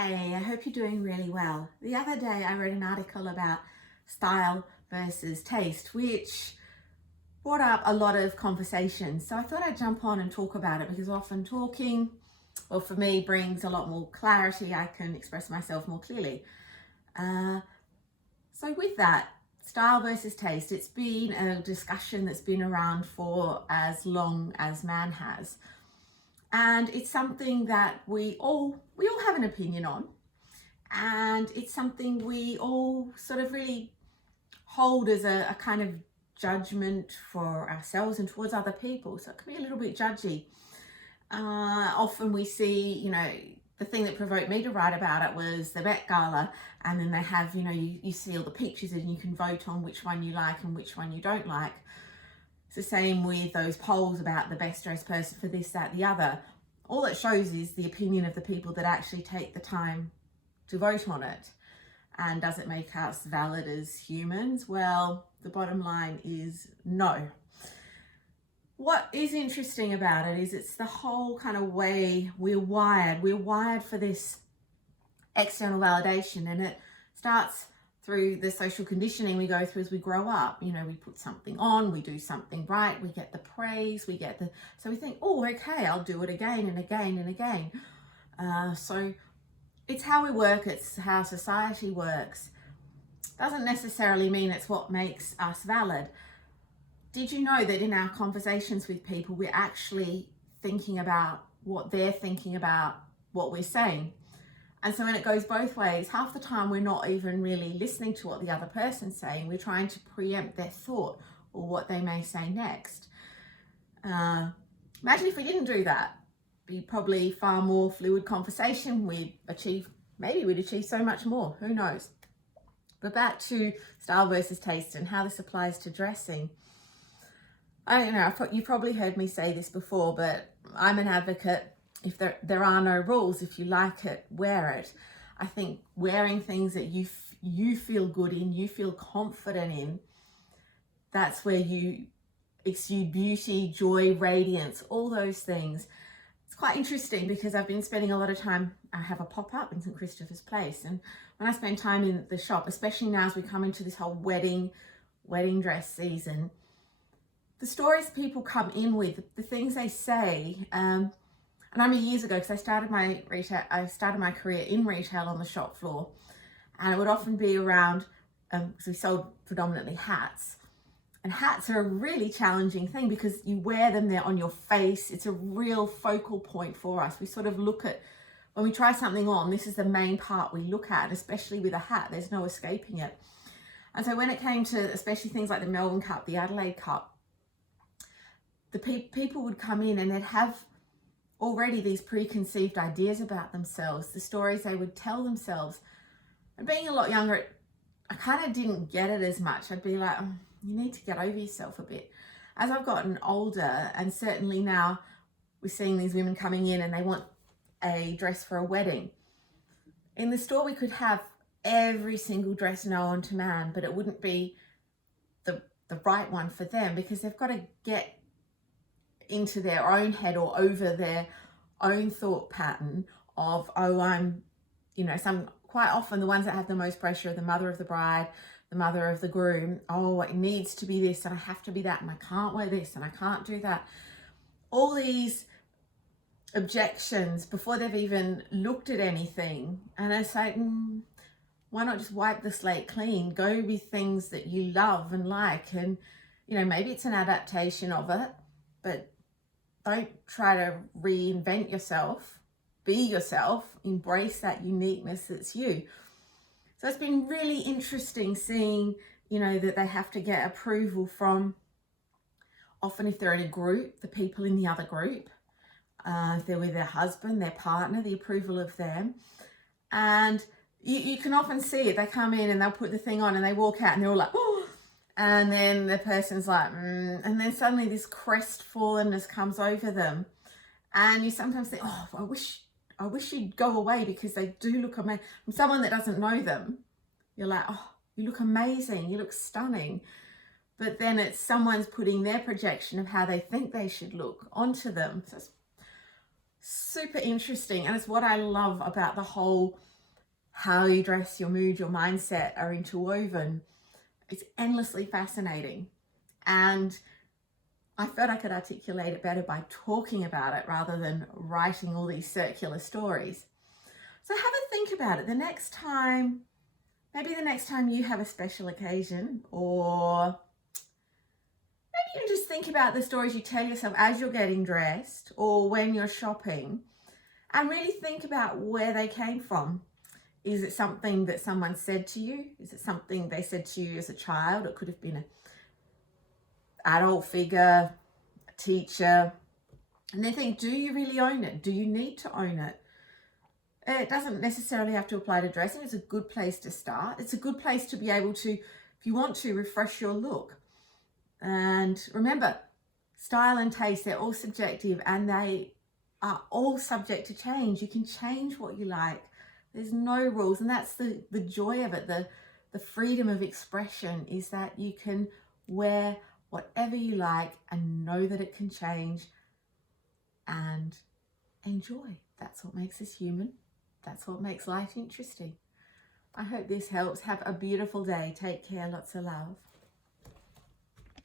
Hey, I hope you're doing really well. The other day I wrote an article about style versus taste, which brought up a lot of conversations. So I thought I'd jump on and talk about it because often talking, well, for me, brings a lot more clarity. I can express myself more clearly. So with that, style versus taste, it's been a discussion that's been around for as long as man has. And it's something that we all have an opinion on, and it's something we all sort of really hold as a kind of judgment for ourselves and towards other people. So it can be a little bit judgy. Often we see, the thing that provoked me to write about it was the Met Gala, and then they have, you see all the pictures and you can vote on which one you like and which one you don't like. It's the same with those polls about the best dressed person for this, that, the other. All it shows is the opinion of the people that actually take the time to vote on it. And does it make us valid as humans? Well, the bottom line is no. What is interesting about it is it's the whole kind of way we're wired. We're wired for this external validation, and it starts through the social conditioning we go through as we grow up. We put something on, we do something right, we get the praise, so we think, oh, okay, I'll do it again and again and again. So it's how we work, it's how society works. Doesn't necessarily mean it's what makes us valid. Did you know that in our conversations with people, we're actually thinking about what they're thinking about what we're saying? And so when it goes both ways, half the time we're not even really listening to what the other person's saying. We're trying to preempt their thought or what they may say next. Imagine if we didn't do that. Be probably far more fluid conversation. We'd achieve so much more. Who knows? But back to style versus taste and how this applies to dressing. I don't know, you probably heard me say this before, but I'm an advocate. If there are no rules, if you like it, wear it. I think wearing things that you feel good in, you feel confident in, that's where you exude beauty, joy, radiance, all those things. It's quite interesting because I've been spending a lot of time, I have a pop-up in St. Christopher's Place, and when I spend time in the shop, especially now as we come into this whole wedding dress season, the stories people come in with, the things they say, and I remember years ago, because I started my career in retail on the shop floor, and it would often be around, because we sold predominantly hats, and hats are a really challenging thing because you wear them, they're on your face. It's a real focal point for us. We sort of look at, when we try something on, this is the main part we look at, and especially with a hat, there's no escaping it. And so when it came to especially things like the Melbourne Cup, the Adelaide Cup, the people would come in and they'd have already these preconceived ideas about themselves, the stories they would tell themselves. And being a lot younger, I kind of didn't get it as much. I'd be like, oh, you need to get over yourself a bit. As I've gotten older, and certainly now we're seeing these women coming in and they want a dress for a wedding. In the store, we could have every single dress known to man, but it wouldn't be the right one for them because they've got to get into their own head or over their own thought pattern of, oh, I'm, quite often the ones that have the most pressure are the mother of the bride, the mother of the groom. Oh, it needs to be this and I have to be that and I can't wear this and I can't do that. All these objections before they've even looked at anything. And I say, why not just wipe the slate clean? Go with things that you love and like. And, maybe it's an adaptation of it, but don't try to reinvent yourself. Be yourself. Embrace that uniqueness that's you. So it's been really interesting seeing, that they have to get approval from, often if they're in a group, the people in the other group. If they're with their husband, their partner, the approval of them. And you can often see it. They come in and they'll put the thing on and they walk out and they're all like, oh. And then the person's like, and then suddenly this crestfallenness comes over them. And you sometimes think, oh, I wish you'd go away because they do look amazing. From someone that doesn't know them, you're like, oh, you look amazing, you look stunning. But then it's someone's putting their projection of how they think they should look onto them. So it's super interesting. And it's what I love about the whole how you dress, your mood, your mindset are interwoven. It's endlessly fascinating. And I felt I could articulate it better by talking about it rather than writing all these circular stories. So have a think about it. Maybe the next time you have a special occasion, or maybe you just think about the stories you tell yourself as you're getting dressed or when you're shopping, and really think about where they came from. Is it something that someone said to you? Is it something they said to you as a child? It could have been an adult figure, a teacher. And then think, do you really own it? Do you need to own it? It doesn't necessarily have to apply to dressing. It's a good place to start. It's a good place to be able to, if you want to, refresh your look. And remember, style and taste, they're all subjective and they are all subject to change. You can change what you like. There's no rules, and that's the joy of it. The freedom of expression is that you can wear whatever you like and know that it can change and enjoy. That's what makes us human. That's what makes life interesting. I hope this helps. Have a beautiful day. Take care. Lots of love.